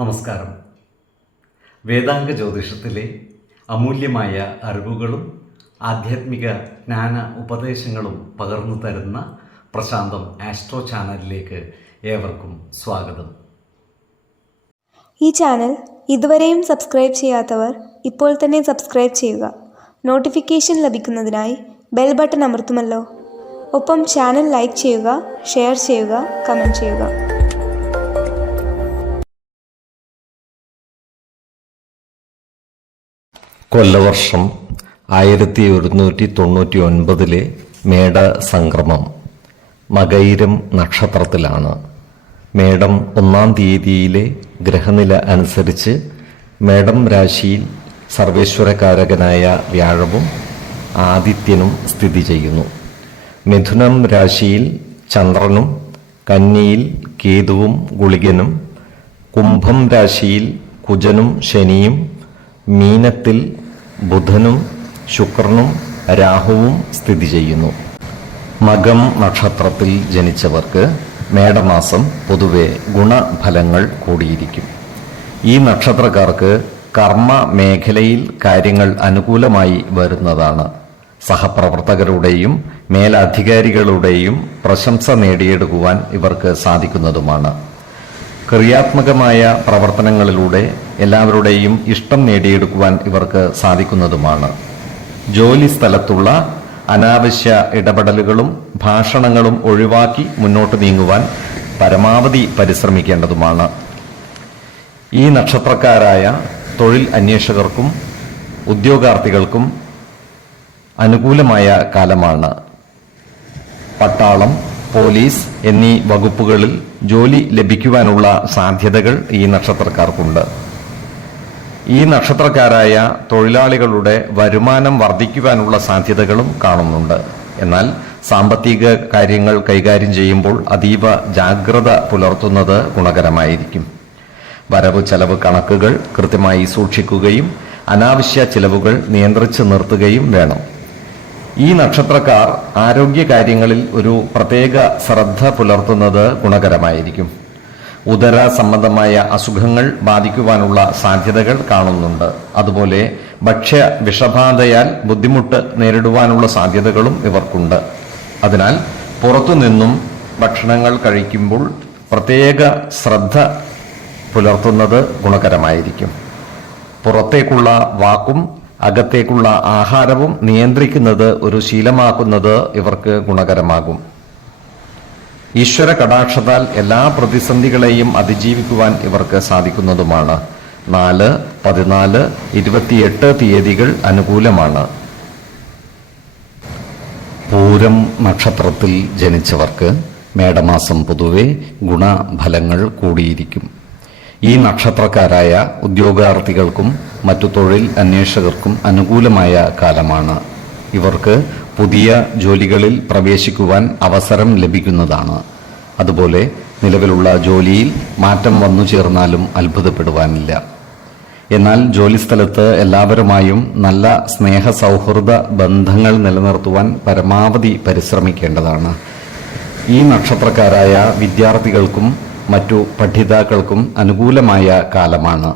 നമസ്കാരം. വേദാംഗ ജ്യോതിഷത്തിലെ അമൂല്യമായ അറിവുകളും ആധ്യാത്മിക ജ്ഞാന ഉപദേശങ്ങളും പകർന്നു തരുന്ന പ്രശാന്തം ആസ്ട്രോ ചാനലിലേക്ക് ഏവർക്കും സ്വാഗതം. ഈ ചാനൽ ഇതുവരെയും സബ്സ്ക്രൈബ് ചെയ്യാത്തവർ ഇപ്പോൾ തന്നെ സബ്സ്ക്രൈബ് ചെയ്യുക. നോട്ടിഫിക്കേഷൻ ലഭിക്കുന്നതിനായി ബെൽ ബട്ടൺ അമർത്തുമല്ലോ. ഒപ്പം ചാനൽ ലൈക്ക് ചെയ്യുക, ഷെയർ ചെയ്യുക, കമൻറ്റ് ചെയ്യുക. കൊല്ലവർഷം 1199 മേട സംക്രമം മകയിരം നക്ഷത്രത്തിലാണ്. മേടം 1-ാം തീയതിയിലെ ഗ്രഹനില അനുസരിച്ച് മേടം രാശിയിൽ സർവേശ്വരകാരകനായ വ്യാഴവും ആദിത്യനും സ്ഥിതി ചെയ്യുന്നു. മിഥുനം രാശിയിൽ ചന്ദ്രനും, കന്നിയിൽ കേതുവും ഗുളികനും, കുംഭം രാശിയിൽ കുജനും ശനിയും, മീനത്തിൽ ബുധനും ശുക്രനും രാഹുവും സ്ഥിതി ചെയ്യുന്നു. മകം നക്ഷത്രത്തിൽ ജനിച്ചവർക്ക് മേടമാസം പൊതുവെ ഗുണഫലങ്ങൾ കൂടിയിരിക്കും. ഈ നക്ഷത്രക്കാർക്ക് കർമ്മ മേഖലയിൽ കാര്യങ്ങൾ അനുകൂലമായി വരുന്നതാണ്. സഹപ്രവർത്തകരുടെയും മേലധികാരികളുടെയും പ്രശംസ നേടിയെടുക്കുവാൻ ഇവർക്ക് സാധിക്കുന്നതുമാണ്. ക്രിയാത്മകമായ പ്രവർത്തനങ്ങളിലൂടെ എല്ലാവരുടെയും ഇഷ്ടം നേടിയെടുക്കുവാൻ ഇവർക്ക് സാധിക്കുന്നതുമാണ്. ജോലി സ്ഥലത്തുള്ള അനാവശ്യ ഇടപെടലുകളും ഭാഷണങ്ങളും ഒഴിവാക്കി മുന്നോട്ട് നീങ്ങുവാൻ പരമാവധി പരിശ്രമിക്കേണ്ടതുമാണ്. ഈ നക്ഷത്രക്കാരായ തൊഴിൽ അന്വേഷകർക്കും ഉദ്യോഗാർത്ഥികൾക്കും അനുകൂലമായ കാലമാണ്. പട്ടാളം, പോലീസ് എന്നീ വകുപ്പുകളിൽ ജോലി ലഭിക്കുവാനുള്ള സാധ്യതകൾ ഈ നക്ഷത്രക്കാർക്കുണ്ട്. ഈ നക്ഷത്രക്കാരായ തൊഴിലാളികളുടെ വരുമാനം വർദ്ധിക്കുവാനുള്ള സാധ്യതകളും കാണുന്നുണ്ട്. എന്നാൽ സാമ്പത്തിക കാര്യങ്ങൾ കൈകാര്യം ചെയ്യുമ്പോൾ അതീവ ജാഗ്രത പുലർത്തുന്നത് ഗുണകരമായിരിക്കും. വരവ് ചെലവ് കണക്കുകൾ കൃത്യമായി സൂക്ഷിക്കുകയും അനാവശ്യ ചിലവുകൾ നിയന്ത്രിച്ചു നിർത്തുകയും വേണം. ഈ നക്ഷത്രക്കാർ ആരോഗ്യകാര്യങ്ങളിൽ ഒരു പ്രത്യേക ശ്രദ്ധ പുലർത്തുന്നത് ഗുണകരമായിരിക്കും. ഉദര സംബന്ധമായ അസുഖങ്ങൾ ബാധിക്കുവാനുള്ള സാധ്യതകൾ കാണുന്നുണ്ട്. അതുപോലെ ഭക്ഷ്യ വിഷബാധയാൽ ബുദ്ധിമുട്ട് നേരിടുവാനുള്ള സാധ്യതകളും ഇവർക്കുണ്ട്. അതിനാൽ പുറത്തുനിന്നും ഭക്ഷണങ്ങൾ കഴിക്കുമ്പോൾ പ്രത്യേക ശ്രദ്ധ പുലർത്തുന്നത് ഗുണകരമായിരിക്കും. പുറത്തേക്കുള്ള വാക്കും അകത്തേക്കുള്ള ആഹാരവും നിയന്ത്രിക്കുന്നത് ഒരു ശീലമാക്കുന്നത് ഇവർക്ക് ഗുണകരമാകും. ഈശ്വര കടാക്ഷത്താൽ എല്ലാ പ്രതിസന്ധികളെയും അതിജീവിക്കുവാൻ ഇവർക്ക് സാധിക്കുന്നതുമാണ്. 4, 14, 28 തീയതികൾ അനുകൂലമാണ്. പൂരം നക്ഷത്രത്തിൽ ജനിച്ചവർക്ക് മേടമാസം പൊതുവെ ഗുണഫലങ്ങൾ കൂടിയിരിക്കും. ഈ നക്ഷത്രക്കാരായ ഉദ്യോഗാർത്ഥികൾക്കും മറ്റു തൊഴിൽ അന്വേഷകർക്കും അനുകൂലമായ കാലമാണ്. ഇവർക്ക് പുതിയ ജോലികളിൽ പ്രവേശിക്കുവാൻ അവസരം ലഭിക്കുന്നതാണ്. അതുപോലെ നിലവിലുള്ള ജോലിയിൽ മാറ്റം വന്നു ചേർന്നാലും അത്ഭുതപ്പെടുവാനില്ല. എന്നാൽ ജോലിസ്ഥലത്ത് എല്ലാവരുമായും നല്ല സ്നേഹ സൗഹൃദ ബന്ധങ്ങൾ നിലനിർത്തുവാൻ പരമാവധി പരിശ്രമിക്കേണ്ടതാണ്. ഈ നക്ഷത്രക്കാരായ വിദ്യാർത്ഥികൾക്കും മറ്റു പഠിതാക്കൾക്കും അനുകൂലമായ കാലമാണ്.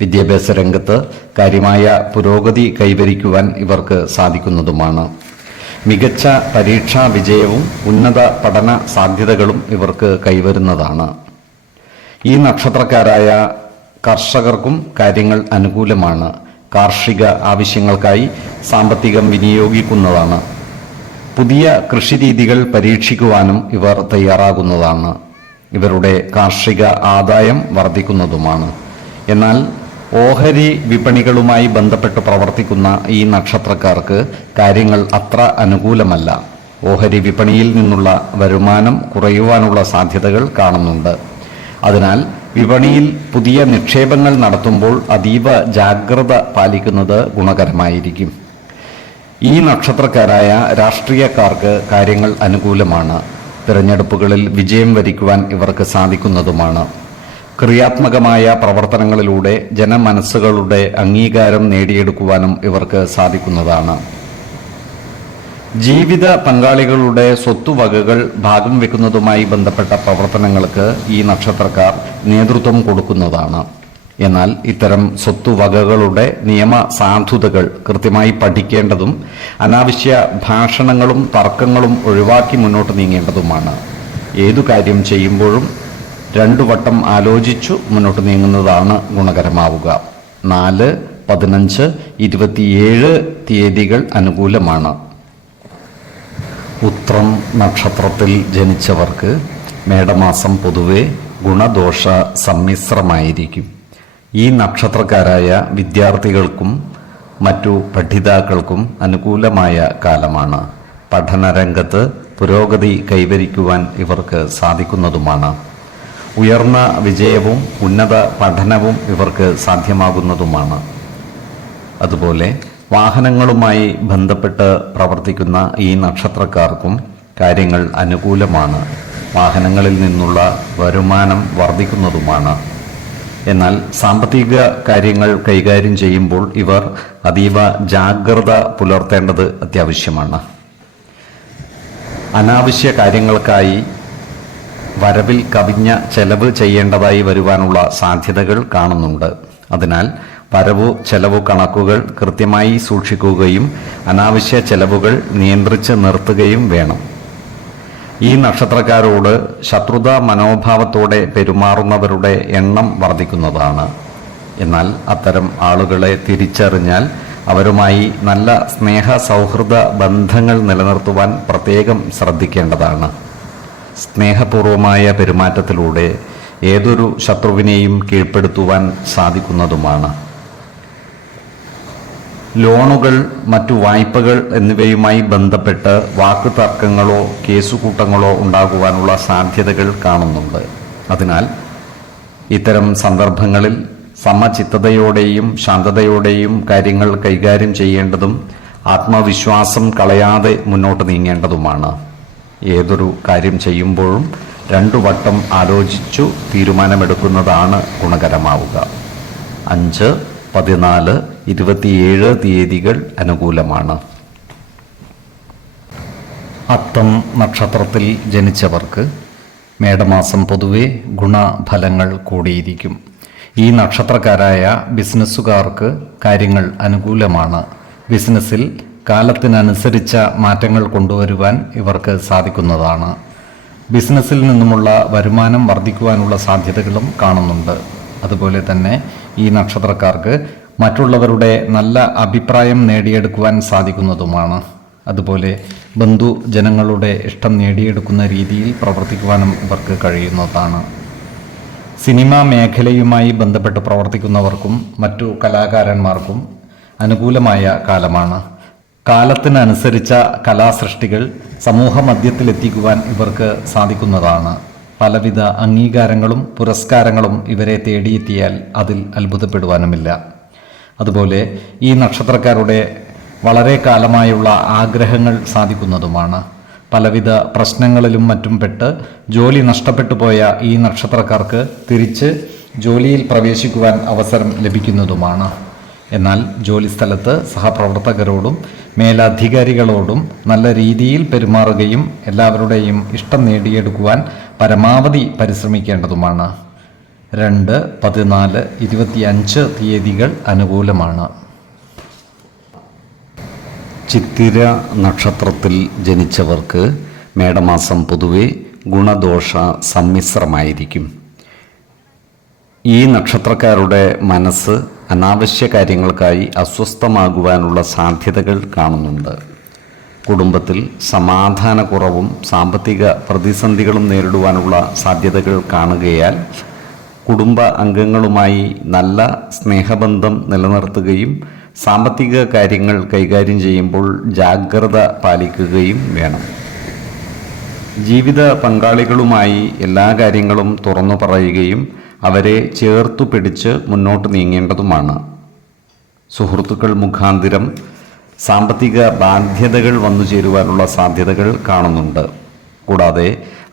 വിദ്യാഭ്യാസ രംഗത്ത് കാര്യമായ പുരോഗതി കൈവരിക്കുവാൻ ഇവർക്ക് സാധിക്കുന്നതുമാണ്. മികച്ച പരീക്ഷാ വിജയവും ഉന്നത പഠന സാധ്യതകളും ഇവർക്ക് കൈവരുന്നതാണ്. ഈ നക്ഷത്രക്കാരായ കർഷകർക്കും കാര്യങ്ങൾ അനുകൂലമാണ്. കാർഷിക ആവശ്യങ്ങൾക്കായി സാമ്പത്തികം വിനിയോഗിക്കുന്നതാണ്. പുതിയ കൃഷിരീതികൾ പരീക്ഷിക്കുവാനും ഇവർ തയ്യാറാകുന്നതാണ്. ഇവരുടെ കാർഷിക ആദായം വർദ്ധിക്കുന്നതുമാണ്. എന്നാൽ ഓഹരി വിപണികളുമായി ബന്ധപ്പെട്ട് പ്രവർത്തിക്കുന്ന ഈ നക്ഷത്രക്കാർക്ക് കാര്യങ്ങൾ അത്ര അനുകൂലമല്ല. ഓഹരി വിപണിയിൽ നിന്നുള്ള വരുമാനം കുറയുവാനുള്ള സാധ്യതകൾ കാണുന്നുണ്ട്. അതിനാൽ വിപണിയിൽ പുതിയ നിക്ഷേപങ്ങൾ നടത്തുമ്പോൾ അതീവ ജാഗ്രത പാലിക്കുന്നത് ഗുണകരമായിരിക്കും. ഈ നക്ഷത്രക്കാരായ രാഷ്ട്രീയക്കാർക്ക് കാര്യങ്ങൾ അനുകൂലമാണ്. തിരഞ്ഞെടുപ്പുകളിൽ വിജയം വരിക്കുവാൻ ഇവർക്ക് സാധിക്കുന്നതുമാണ്. ക്രിയാത്മകമായ പ്രവർത്തനങ്ങളിലൂടെ ജനമനസ്സുകളുടെ അംഗീകാരം നേടിയെടുക്കുവാനും ഇവർക്ക് സാധിക്കുന്നതാണ്. ജീവിത പങ്കാളികളുടെ സ്വത്തുവകകൾ ഭാഗം വെക്കുന്നതുമായി ബന്ധപ്പെട്ട പ്രവർത്തനങ്ങൾക്ക് ഈ നക്ഷത്രക്കാർ നേതൃത്വം കൊടുക്കുന്നതാണ്. എന്നാൽ ഇത്തരം സ്വത്തുവകകളുടെ നിയമസാധുതകൾ കൃത്യമായി പഠിക്കേണ്ടതും അനാവശ്യ ഭാഷണങ്ങളും തർക്കങ്ങളും ഒഴിവാക്കി മുന്നോട്ട് നീങ്ങേണ്ടതുമാണ്. ഏതു കാര്യം ചെയ്യുമ്പോഴും 2 വട്ടം ആലോചിച്ചു മുന്നോട്ട് നീങ്ങുന്നതാണ് ഗുണകരമാവുക. 4, 15, 27 തീയതികൾ അനുകൂലമാണ്. ഉത്രം നക്ഷത്രത്തിൽ ജനിച്ചവർക്ക് മേടമാസം പൊതുവെ ഗുണദോഷ സമ്മിശ്രമായിരിക്കും. ഈ നക്ഷത്രക്കാരായ വിദ്യാർത്ഥികൾക്കും മറ്റു പഠിതാക്കൾക്കും അനുകൂലമായ കാലമാണ്. പഠനരംഗത്ത് പുരോഗതി കൈവരിക്കുവാൻ ഇവർക്ക് സാധിക്കുന്നതുമാണ്. ഉയർന്ന വിജയവും ഉന്നത പഠനവും ഇവർക്ക് സാധ്യമാകുന്നതുമാണ്. അതുപോലെ വാഹനങ്ങളുമായി ബന്ധപ്പെട്ട് പ്രവർത്തിക്കുന്ന ഈ നക്ഷത്രക്കാർക്കും കാര്യങ്ങൾ അനുകൂലമാണ്. വാഹനങ്ങളിൽ നിന്നുള്ള വരുമാനം വർദ്ധിക്കുന്നതുമാണ്. എന്നാൽ സാമ്പത്തിക കാര്യങ്ങൾ കൈകാര്യം ചെയ്യുമ്പോൾ ഇവർ അതീവ ജാഗ്രത പുലർത്തേണ്ടത് അത്യാവശ്യമാണ്. അനാവശ്യ കാര്യങ്ങൾക്കായി വരവിൽ കവിഞ്ഞ ചെലവ് ചെയ്യേണ്ടതായി വരുവാനുള്ള സാധ്യതകൾ കാണുന്നുണ്ട്. അതിനാൽ വരവു ചെലവു കണക്കുകൾ കൃത്യമായി സൂക്ഷിക്കുകയും അനാവശ്യ ചെലവുകൾ നിയന്ത്രിച്ച് നിർത്തുകയും വേണം. ഈ നക്ഷത്രക്കാരോട് ശത്രുതാ മനോഭാവത്തോടെ പെരുമാറുന്നവരുടെ എണ്ണം വർദ്ധിക്കുന്നതാണ്. എന്നാൽ അത്തരം ആളുകളെ തിരിച്ചറിഞ്ഞാൽ അവരുമായി നല്ല സ്നേഹ സൗഹൃദ ബന്ധങ്ങൾ നിലനിർത്തുവാൻ പ്രത്യേകം ശ്രദ്ധിക്കേണ്ടതാണ്. സ്നേഹപൂർവമായ പെരുമാറ്റത്തിലൂടെ ഏതൊരു ശത്രുവിനെയും കീഴ്പ്പെടുത്തുവാൻ സാധിക്കുന്നതുമാണ്. ലോണുകൾ, മറ്റു വായ്പകൾ എന്നിവയുമായി ബന്ധപ്പെട്ട് വാക്കുതർക്കങ്ങളോ കേസുകൂട്ടങ്ങളോ ഉണ്ടാകുവാനുള്ള സാധ്യതകൾ കാണുന്നുണ്ട്. അതിനാൽ ഇത്തരം സന്ദർഭങ്ങളിൽ സമചിത്തതയോടെയും ശാന്തതയോടെയും കാര്യങ്ങൾ കൈകാര്യം ചെയ്യേണ്ടതും ആത്മവിശ്വാസം കളയാതെ മുന്നോട്ട് നീങ്ങേണ്ടതുമാണ്. ഏതൊരു കാര്യം ചെയ്യുമ്പോഴും 2 വട്ടം ആലോചിച്ചു തീരുമാനമെടുക്കുന്നതാണ് ഗുണകരമാവുക. 5, 14, 27 തീയതികൾ അനുകൂലമാണ്. അത്തം നക്ഷത്രത്തിൽ ജനിച്ചവർക്ക് മേടമാസം പൊതുവെ ഗുണഫലങ്ങൾ കൂടിയിരിക്കും. ഈ നക്ഷത്രക്കാരായ ബിസിനസ്സുകാർക്ക് കാര്യങ്ങൾ അനുകൂലമാണ്. ബിസിനസ്സിൽ കാലത്തിനനുസരിച്ച മാറ്റങ്ങൾ കൊണ്ടുവരുവാൻ ഇവർക്ക് സാധിക്കുന്നതാണ്. ബിസിനസ്സിൽ നിന്നുമുള്ള വരുമാനം വർദ്ധിക്കുവാനുള്ള സാധ്യതകളും കാണുന്നുണ്ട്. അതുപോലെ തന്നെ ഈ നക്ഷത്രക്കാർക്ക് മറ്റുള്ളവരുടെ നല്ല അഭിപ്രായം നേടിയെടുക്കുവാൻ സാധിക്കുന്നതുമാണ്. അതുപോലെ ബന്ധുജനങ്ങളുടെ ഇഷ്ടം നേടിയെടുക്കുന്ന രീതിയിൽ പ്രവർത്തിക്കുവാനും ഇവർക്ക് കഴിയുന്നതാണ്. സിനിമാ മേഖലയുമായി ബന്ധപ്പെട്ട് പ്രവർത്തിക്കുന്നവർക്കും മറ്റു കലാകാരന്മാർക്കും അനുകൂലമായ കാലമാണ്. കാലത്തിനനുസരിച്ച കലാസൃഷ്ടികൾ സമൂഹ മധ്യത്തിലെത്തിക്കുവാൻ ഇവർക്ക് സാധിക്കുന്നതാണ്. പലവിധ അംഗീകാരങ്ങളും പുരസ്കാരങ്ങളും ഇവരെ തേടിയെത്തിയാൽ അതിൽ അത്ഭുതപ്പെടുവാനുമില്ല. അതുപോലെ ഈ നക്ഷത്രക്കാരുടെ വളരെ കാലമായുള്ള ആഗ്രഹങ്ങൾ സാധിക്കുന്നതുമാണ്. പലവിധ പ്രശ്നങ്ങളിലും മറ്റും പെട്ട് ജോലി നഷ്ടപ്പെട്ടു പോയ ഈ നക്ഷത്രക്കാർക്ക് തിരിച്ച് ജോലിയിൽ പ്രവേശിക്കുവാൻ അവസരം ലഭിക്കുന്നതുമാണ്. എന്നാൽ ജോലിസ്ഥലത്ത് സഹപ്രവർത്തകരോടും മേലധികാരികളോടും നല്ല രീതിയിൽ പെരുമാറുകയും എല്ലാവരുടെയും ഇഷ്ടം നേടിയെടുക്കുവാൻ പരമാവധി പരിശ്രമിക്കേണ്ടതുമാണ്. 2, 14, 25 തീയതികൾ അനുകൂലമാണ്. ചിത്തിര നക്ഷത്രത്തിൽ ജനിച്ചവർക്ക് മേടമാസം പൊതുവെ ഗുണദോഷ സമ്മിശ്രമായിരിക്കും. ഈ നക്ഷത്രക്കാരുടെ മനസ്സ് അനാവശ്യ കാര്യങ്ങൾക്കായി അസ്വസ്ഥമാകുവാനുള്ള സാധ്യതകൾ കാണുന്നുണ്ട്. കുടുംബത്തിൽ സമാധാനക്കുറവും സാമ്പത്തിക പ്രതിസന്ധികളും നേരിടുവാനുള്ള സാധ്യതകൾ കാണുകയാൽ കുടുംബ അംഗങ്ങളുമായി നല്ല സ്നേഹബന്ധം നിലനിർത്തുകയും സാമ്പത്തിക കാര്യങ്ങൾ കൈകാര്യം ചെയ്യുമ്പോൾ ജാഗ്രത പാലിക്കുകയും വേണം. ജീവിത പങ്കാളികളുമായി എല്ലാ കാര്യങ്ങളും തുറന്നു പറയുകയും അവരെ ചേർത്തു പിടിച്ച് മുന്നോട്ട് നീങ്ങേണ്ടതുമാണ്. സുഹൃത്തുക്കൾ മുഖാന്തിരം സാമ്പത്തിക ബാധ്യതകൾ വന്നു ചേരുവാനുള്ള സാധ്യതകൾ കാണുന്നുണ്ട്. കൂടാതെ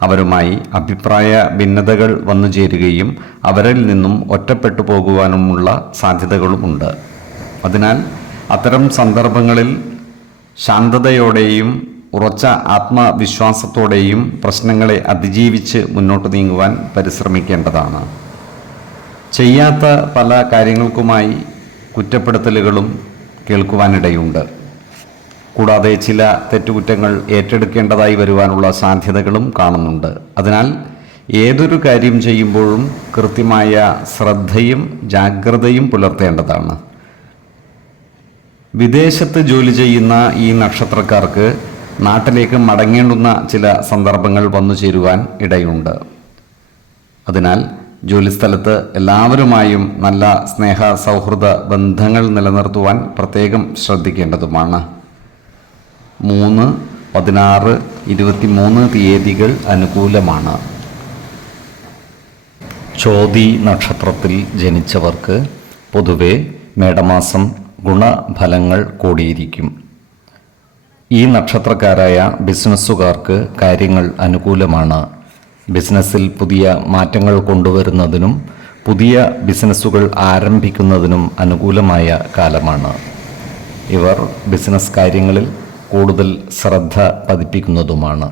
അവരുമായി അഭിപ്രായ ഭിന്നതകൾ വന്നു ചേരുകയും അവരിൽ നിന്നും ഒറ്റപ്പെട്ടു പോകുവാനുമുള്ള സാധ്യതകളുമുണ്ട്. അതിനാൽ അത്തരം സന്ദർഭങ്ങളിൽ ശാന്തതയോടെയും ഉറച്ച ആത്മവിശ്വാസത്തോടെയും പ്രശ്നങ്ങളെ അതിജീവിച്ച് മുന്നോട്ട് നീങ്ങുവാൻ പരിശ്രമിക്കേണ്ടതാണ്. ചെയ്യാത്ത പല കാര്യങ്ങൾക്കുമായി കുറ്റപ്പെടുത്തലുകളും കേൾക്കുവാനിടയുണ്ട്. കൂടാതെ ചില തെറ്റുകുറ്റങ്ങൾ ഏറ്റെടുക്കേണ്ടതായി വരുവാനുള്ള സാധ്യതകളും കാണുന്നുണ്ട്. അതിനാൽ ഏതൊരു കാര്യം ചെയ്യുമ്പോഴും കൃത്യമായ ശ്രദ്ധയും ജാഗ്രതയും പുലർത്തേണ്ടതാണ്. വിദേശത്ത് ജോലി ചെയ്യുന്ന ഈ നക്ഷത്രക്കാർക്ക് നാട്ടിലേക്ക് മടങ്ങേണ്ടുന്ന ചില സന്ദർഭങ്ങൾ വന്നു ചേരുവാൻ ഇടയുണ്ട്. അതിനാൽ ജോലിസ്ഥലത്ത് എല്ലാവരുമായും നല്ല സ്നേഹ സൗഹൃദ ബന്ധങ്ങൾ നിലനിർത്തുവാൻ പ്രത്യേകം ശ്രദ്ധിക്കേണ്ടതുമാണ്. 3, 16, 23 തീയതികൾ അനുകൂലമാണ്. ചോതി നക്ഷത്രത്തിൽ ജനിച്ചവർക്ക് പൊതുവെ മേടമാസം ഗുണഫലങ്ങൾ കൂടിയിരിക്കും. ഈ നക്ഷത്രക്കാരായ ബിസിനസ്സുകാർക്ക് കാര്യങ്ങൾ അനുകൂലമാണ്. ബിസിനസ്സിൽ പുതിയ മാറ്റങ്ങൾ കൊണ്ടുവരുന്നതിനും പുതിയ ബിസിനസ്സുകൾ ആരംഭിക്കുന്നതിനും അനുകൂലമായ കാലമാണ്. ഇവർ ബിസിനസ് കാര്യങ്ങളിൽ കൂടുതൽ ശ്രദ്ധ പതിപ്പിക്കുന്നതുമാണ്.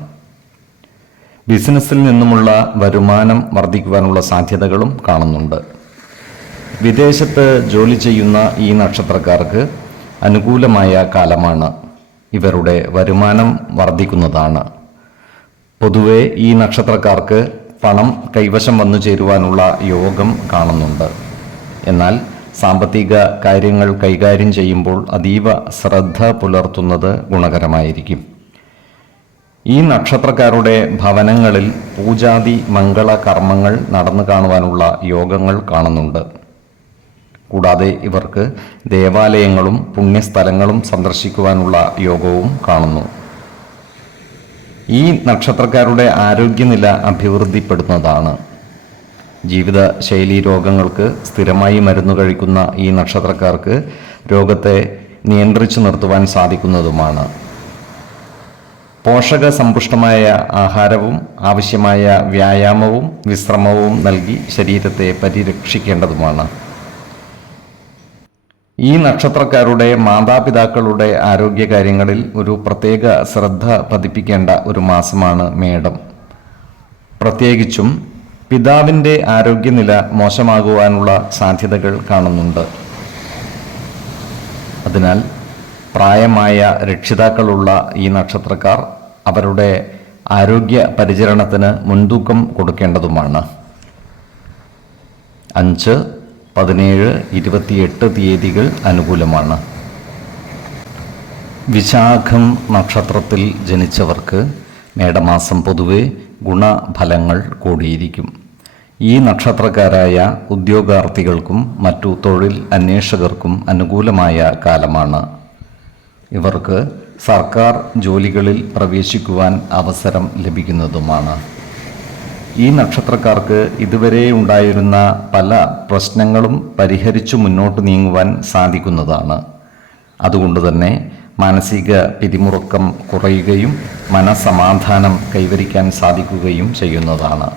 ബിസിനസ്സിൽ നിന്നുമുള്ള വരുമാനം വർദ്ധിക്കുവാനുള്ള സാധ്യതകളും കാണുന്നുണ്ട്. വിദേശത്ത് ജോലി ചെയ്യുന്ന ഈ നക്ഷത്രക്കാർക്ക് അനുകൂലമായ കാലമാണ്. ഇവരുടെ വരുമാനം വർദ്ധിക്കുന്നതാണ്. പൊതുവെ ഈ നക്ഷത്രക്കാർക്ക് പണം കൈവശം വന്നു ചേരുവാനുള്ള യോഗം കാണുന്നുണ്ട്. എന്നാൽ സാമ്പത്തിക കാര്യങ്ങൾ കൈകാര്യം ചെയ്യുമ്പോൾ അതീവ ശ്രദ്ധ പുലർത്തുന്നത് ഗുണകരമായിരിക്കും. ഈ നക്ഷത്രക്കാരുടെ ഭവനങ്ങളിൽ പൂജാതി മംഗള കർമ്മങ്ങൾ നടന്നു കാണുവാനുള്ള യോഗങ്ങൾ കാണുന്നുണ്ട്. കൂടാതെ ഇവർക്ക് ദേവാലയങ്ങളും പുണ്യസ്ഥലങ്ങളും സന്ദർശിക്കുവാനുള്ള യോഗവും കാണുന്നു. ഈ നക്ഷത്രക്കാരുടെ ആരോഗ്യനില അഭിവൃദ്ധിപ്പെടുന്നതാണ്. ജീവിതശൈലി രോഗങ്ങൾക്ക് സ്ഥിരമായി മരുന്ന് കഴിക്കുന്ന ഈ നക്ഷത്രക്കാർക്ക് രോഗത്തെ നിയന്ത്രിച്ചു നിർത്തുവാൻ സാധിക്കുന്നതുമാണ്. പോഷക സമ്പുഷ്ടമായ ആഹാരവും ആവശ്യമായ വ്യായാമവും വിശ്രമവും നൽകി ശരീരത്തെ പരിരക്ഷിക്കേണ്ടതുമാണ്. ഈ നക്ഷത്രക്കാരുടെ മാതാപിതാക്കളുടെ ആരോഗ്യകാര്യങ്ങളിൽ ഒരു പ്രത്യേക ശ്രദ്ധ പതിപ്പിക്കേണ്ട ഒരു മാസമാണ് മേടം. പ്രത്യേകിച്ചും പിതാവിൻ്റെ ആരോഗ്യനില മോശമാകുവാനുള്ള സാധ്യതകൾ കാണുന്നുണ്ട്. അതിനാൽ പ്രായമായ രക്ഷിതാക്കളുള്ള ഈ നക്ഷത്രക്കാർ അവരുടെ ആരോഗ്യ പരിചരണത്തിന് മുൻതൂക്കം കൊടുക്കേണ്ടതുമാണ്. 5, 17, 28 തീയതികൾ അനുകൂലമാണ്. വിശാഖം നക്ഷത്രത്തിൽ ജനിച്ചവർക്ക് മേടമാസം പൊതുവെ ഗുണഫലങ്ങൾ കൂടിയിരിക്കും. ഈ നക്ഷത്രക്കാരായ ഉദ്യോഗാർത്ഥികൾക്കും മറ്റു തൊഴിൽ അന്വേഷകർക്കും അനുകൂലമായ കാലമാണ്. ഇവർക്ക് സർക്കാർ ജോലികളിൽ പ്രവേശിക്കുവാൻ അവസരം ലഭിക്കുന്നതുമാണ്. ഈ നക്ഷത്രക്കാർക്ക് ഇതുവരെ ഉണ്ടായിരുന്ന പല പ്രശ്നങ്ങളും പരിഹരിച്ചു മുന്നോട്ട് നീങ്ങുവാൻ സാധിക്കുന്നതാണ്. അതുകൊണ്ട് തന്നെ മാനസിക പിരിമുറുക്കം കുറയുകയും മനസമാധാനം കൈവരിക്കാൻ സാധിക്കുകയും ചെയ്യുന്നതാണ്.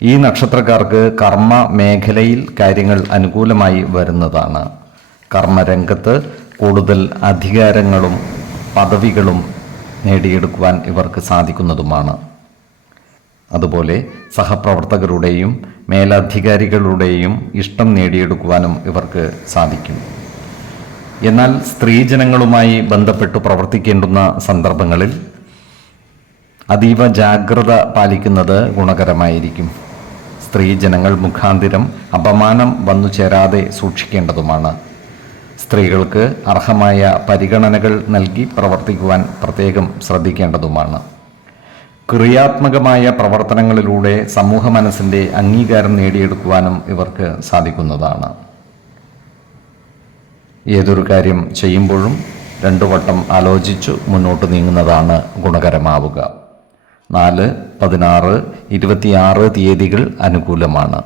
ഈ നക്ഷത്രക്കാർക്ക് കർമ്മ മേഖലയിൽ കാര്യങ്ങൾ അനുകൂലമായി വരുന്നതാണ്. കർമ്മരംഗത്ത് കൂടുതൽ അധികാരങ്ങളും പദവികളും നേടിയെടുക്കുവാൻ ഇവർക്ക് സാധിക്കുന്നതുമാണ്. അതുപോലെ സഹപ്രവർത്തകരുടെയും മേലധികാരികളുടെയും ഇഷ്ടം നേടിയെടുക്കുവാനും ഇവർക്ക് സാധിക്കും. എന്നാൽ സ്ത്രീജനങ്ങളുമായി ബന്ധപ്പെട്ട് പ്രവർത്തിക്കേണ്ടുന്ന സന്ദർഭങ്ങളിൽ അതീവ ജാഗ്രത പാലിക്കുന്നത് ഗുണകരമായിരിക്കും. സ്ത്രീജനങ്ങൾ മുഖാന്തിരം അപമാനം വന്നു ചേരാതെ സൂക്ഷിക്കേണ്ടതുമാണ്. സ്ത്രീകൾക്ക് അർഹമായ പരിഗണനകൾ നൽകി പ്രവർത്തിക്കുവാൻ പ്രത്യേകം ശ്രദ്ധിക്കേണ്ടതുമാണ്. ക്രിയാത്മകമായ പ്രവർത്തനങ്ങളിലൂടെ സമൂഹ മനസ്സിൻ്റെ അംഗീകാരം നേടിയെടുക്കുവാനും ഇവർക്ക് സാധിക്കുന്നതാണ്. ഏതൊരു കാര്യം ചെയ്യുമ്പോഴും 2 വട്ടം ആലോചിച്ചു മുന്നോട്ട് നീങ്ങുന്നതാണ് ഗുണകരമാവുക. 4, 16, 26 തീയതികൾ അനുകൂലമാണ്.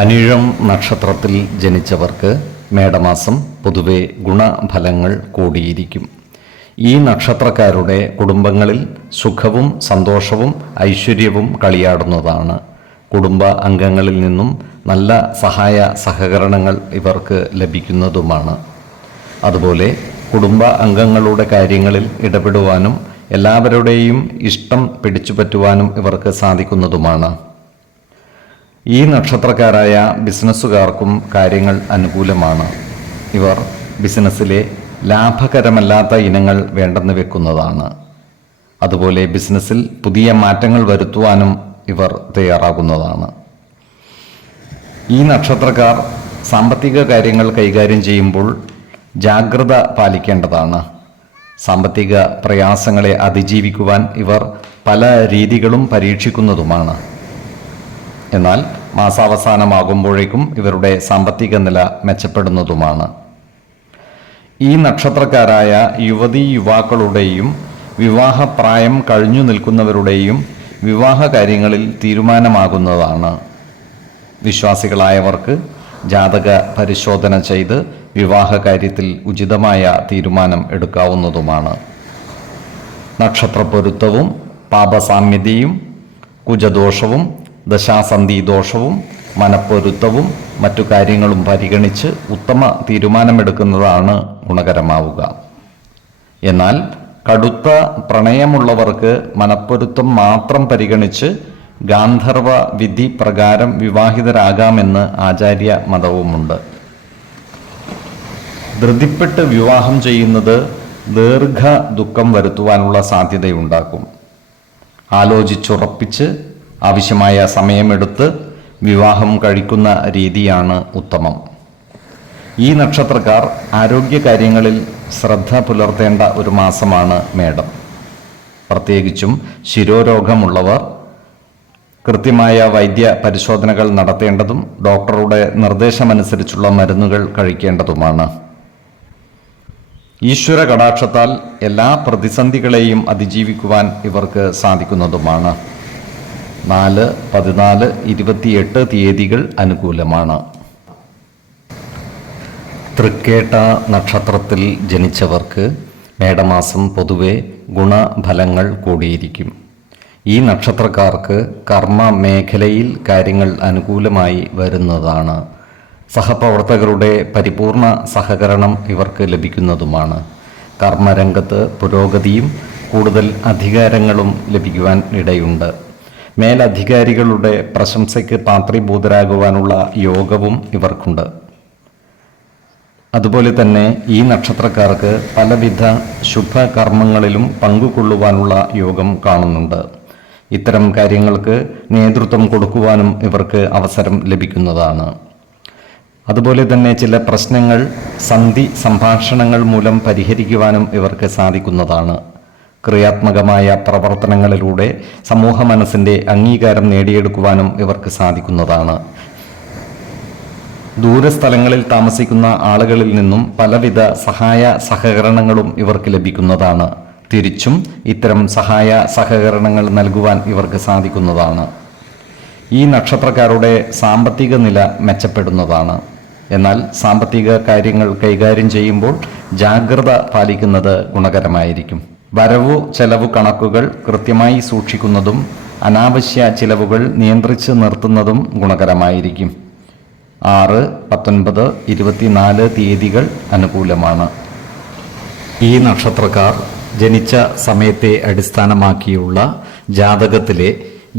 അനിഴം നക്ഷത്രത്തിൽ ജനിച്ചവർക്ക് മേടമാസം പൊതുവെ ഗുണഫലങ്ങൾ കൂടിയിരിക്കും. ഈ നക്ഷത്രക്കാരുടെ കുടുംബങ്ങളിൽ സുഖവും സന്തോഷവും ഐശ്വര്യവും കളിയാടുന്നതാണ്. കുടുംബ അംഗങ്ങളിൽ നിന്നും നല്ല സഹായ സഹകരണങ്ങൾ ഇവർക്ക് ലഭിക്കുന്നതുമാണ്. അതുപോലെ കുടുംബ അംഗങ്ങളുടെ കാര്യങ്ങളിൽ ഇടപെടുവാനും എല്ലാവരുടെയും ഇഷ്ടം പിടിച്ചുപറ്റുവാനും ഇവർക്ക് സാധിക്കുന്നതുമാണ്. ഈ നക്ഷത്രക്കാരായ ബിസിനസ്സുകാർക്കും കാര്യങ്ങൾ അനുകൂലമാണ്. ഇവർ ബിസിനസ്സിലെ ലാഭകരമല്ലാത്ത ഇനങ്ങൾ വേണ്ടെന്ന് വെക്കുന്നതാണ്. അതുപോലെ ബിസിനസ്സിൽ പുതിയ മാറ്റങ്ങൾ വരുത്തുവാനും ഇവർ തയ്യാറാകുന്നതാണ്. ഈ നക്ഷത്രക്കാർ സാമ്പത്തിക കാര്യങ്ങൾ കൈകാര്യം ചെയ്യുമ്പോൾ ജാഗ്രത പാലിക്കേണ്ടതാണ്. സാമ്പത്തിക പ്രയാസങ്ങളെ അതിജീവിക്കുവാൻ ഇവർ പല രീതികളും പരീക്ഷിക്കുന്നതുമാണ്. എന്നാൽ മാസാവസാനമാകുമ്പോഴേക്കും ഇവരുടെ സാമ്പത്തിക നില മെച്ചപ്പെടുന്നതുമാണ്. ഈ നക്ഷത്രക്കാരായ യുവതീ യുവാക്കളുടെയും വിവാഹപ്രായം കഴിഞ്ഞു നിൽക്കുന്നവരുടെയും വിവാഹ കാര്യങ്ങളിൽ തീരുമാനമാകുന്നതാണ്. വിശ്വാസികളായവർക്ക് ജാതക പരിശോധന ചെയ്ത് വിവാഹ കാര്യത്തിൽ ഉചിതമായ തീരുമാനം എടുക്കാവുന്നതുമാണ്. നക്ഷത്രപ്പൊരുത്തവും പാപസാമ്യതയും കുജദോഷവും ദശാസന്ധി ദോഷവും മനപ്പൊരുത്തവും മറ്റു കാര്യങ്ങളും പരിഗണിച്ച് ഉത്തമ തീരുമാനമെടുക്കുന്നതാണ് ഗുണകരമാവുക. എന്നാൽ കടുത്ത പ്രണയമുള്ളവർക്ക് മനപ്പൊരുത്തം മാത്രം പരിഗണിച്ച് ഗാന്ധർവ വിധി പ്രകാരം വിവാഹിതരാകാമെന്ന് ആചാര്യ മതവുമുണ്ട്. ധൃതിപ്പെട്ട് വിവാഹം ചെയ്യുന്നത് ദീർഘ ദുഃഖം വരുത്തുവാനുള്ള സാധ്യതയുണ്ടാക്കും. ആലോചിച്ചുറപ്പിച്ച് ആവശ്യമായ സമയമെടുത്ത് വിവാഹം കഴിക്കുന്ന രീതിയാണ് ഉത്തമം. ഈ നക്ഷത്രക്കാർ ആരോഗ്യകാര്യങ്ങളിൽ ശ്രദ്ധ പുലർത്തേണ്ട ഒരു മാസമാണ് മേടം. പ്രത്യേകിച്ചും ശിരോരോഗമുള്ളവർ കൃത്യമായ വൈദ്യ പരിശോധനകൾ നടത്തേണ്ടതും ഡോക്ടറുടെ നിർദ്ദേശമനുസരിച്ചുള്ള മരുന്നുകൾ കഴിക്കേണ്ടതുമാണ്. ഈശ്വര കടാക്ഷത്താൽ എല്ലാ പ്രതിസന്ധികളെയും അതിജീവിക്കുവാൻ ഇവർക്ക് സാധിക്കുന്നതുമാണ്. 4, 14, 28 തീയതികൾ അനുകൂലമാണ്. തൃക്കേട്ട നക്ഷത്രത്തിൽ ജനിച്ചവർക്ക് മേടമാസം പൊതുവെ ഗുണഫലങ്ങൾ കൂടിയിരിക്കും. ഈ നക്ഷത്രക്കാർക്ക് കർമ്മ മേഖലയിൽ കാര്യങ്ങൾ അനുകൂലമായി വരുന്നതാണ്. സഹപ്രവർത്തകരുടെ പരിപൂർണ സഹകരണം ഇവർക്ക് ലഭിക്കുന്നതുമാണ്. കർമ്മരംഗത്ത് പുരോഗതിയും കൂടുതൽ അധികാരങ്ങളും ലഭിക്കുവാൻ ഇടയുണ്ട്. മേലധികാരികളുടെ പ്രശംസയ്ക്ക് പാത്രീഭൂതരാകുവാനുള്ള യോഗവും ഇവർക്കുണ്ട്. അതുപോലെ തന്നെ ഈ നക്ഷത്രക്കാർക്ക് പലവിധ ശുഭകർമ്മങ്ങളിലും പങ്കുകൊള്ളുവാനുള്ള യോഗം കാണുന്നുണ്ട്. ഇത്തരം കാര്യങ്ങൾക്ക് നേതൃത്വം കൊടുക്കുവാനും ഇവർക്ക് അവസരം ലഭിക്കുന്നതാണ്. അതുപോലെ തന്നെ ചില പ്രശ്നങ്ങൾ സന്ധി സംഭാഷണങ്ങൾ മൂലം പരിഹരിക്കുവാനും ഇവർക്ക് സാധിക്കുന്നതാണ്. ക്രിയാത്മകമായ പ്രവർത്തനങ്ങളിലൂടെ സമൂഹ മനസ്സിൻ്റെ അംഗീകാരം നേടിയെടുക്കുവാനും ഇവർക്ക് സാധിക്കുന്നതാണ്. ദൂരസ്ഥലങ്ങളിൽ താമസിക്കുന്ന ആളുകളിൽ നിന്നും പലവിധ സഹായ സഹകരണങ്ങളും ഇവർക്ക് ലഭിക്കുന്നതാണ്. തിരിച്ചും ഇത്തരം സഹായ സഹകരണങ്ങൾ നൽകുവാൻ ഇവർക്ക് സാധിക്കുന്നതാണ്. ഈ നക്ഷത്രക്കാരുടെ സാമ്പത്തിക നില മെച്ചപ്പെടുന്നതാണ്. എന്നാൽ സാമ്പത്തിക കാര്യങ്ങൾ കൈകാര്യം ചെയ്യുമ്പോൾ ജാഗ്രത പാലിക്കുന്നത് ഗുണകരമായിരിക്കും. വരവു ചെലവു കണക്കുകൾ കൃത്യമായി സൂക്ഷിക്കുന്നതും അനാവശ്യ ചിലവുകൾ നിയന്ത്രിച്ച് നിർത്തുന്നതും ഗുണകരമായിരിക്കും. 6, 19, 24 തീയതികൾ അനുകൂലമാണ്. ഈ നക്ഷത്രക്കാർ ജനിച്ച സമയത്തെ അടിസ്ഥാനമാക്കിയുള്ള ജാതകത്തിലെ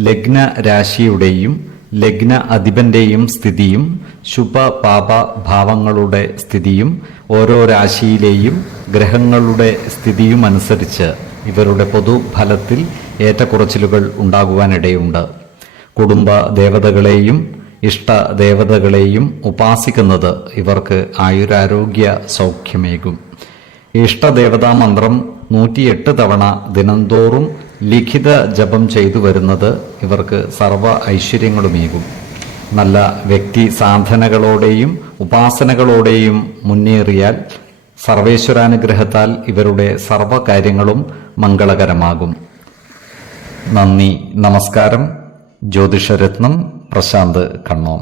ലഗ്ന രാശിയുടെയും ലഗ്ന അധിപന്റെയും സ്ഥിതിയും ശുഭ പാപ ഭാവങ്ങളുടെ സ്ഥിതിയും ഓരോ രാശിയിലെയും ഗ്രഹങ്ങളുടെ സ്ഥിതിയും അനുസരിച്ച് ഇവരുടെ പൊതുഫലത്തിൽ ഏറ്റക്കുറച്ചിലുകൾ ഉണ്ടാകുവാനിടയുണ്ട്. കുടുംബ ദേവതകളെയും ഇഷ്ടദേവതകളെയും ഉപാസിക്കുന്നത് ഇവർക്ക് ആയുരാരോഗ്യ സൗഖ്യമേകും. ഇഷ്ടദേവതാ മന്ത്രം 108 തവണ ദിനംതോറും ലിഖിത ജപം ചെയ്തു വരുന്നത് ഇവർക്ക് സർവ ഐശ്വര്യങ്ങളുമേകും. നല്ല വ്യക്തി സാധനകളോടെയും ഉപാസനകളോടെയും മുന്നേറിയാൽ സർവേശ്വരാനുഗ്രഹത്താൽ ഇവരുടെ സർവകാര്യങ്ങളും മംഗളകരമാകും. നന്ദി, നമസ്കാരം. ജ്യോതിഷരത്നം പ്രശാന്ത് കണ്ണോം.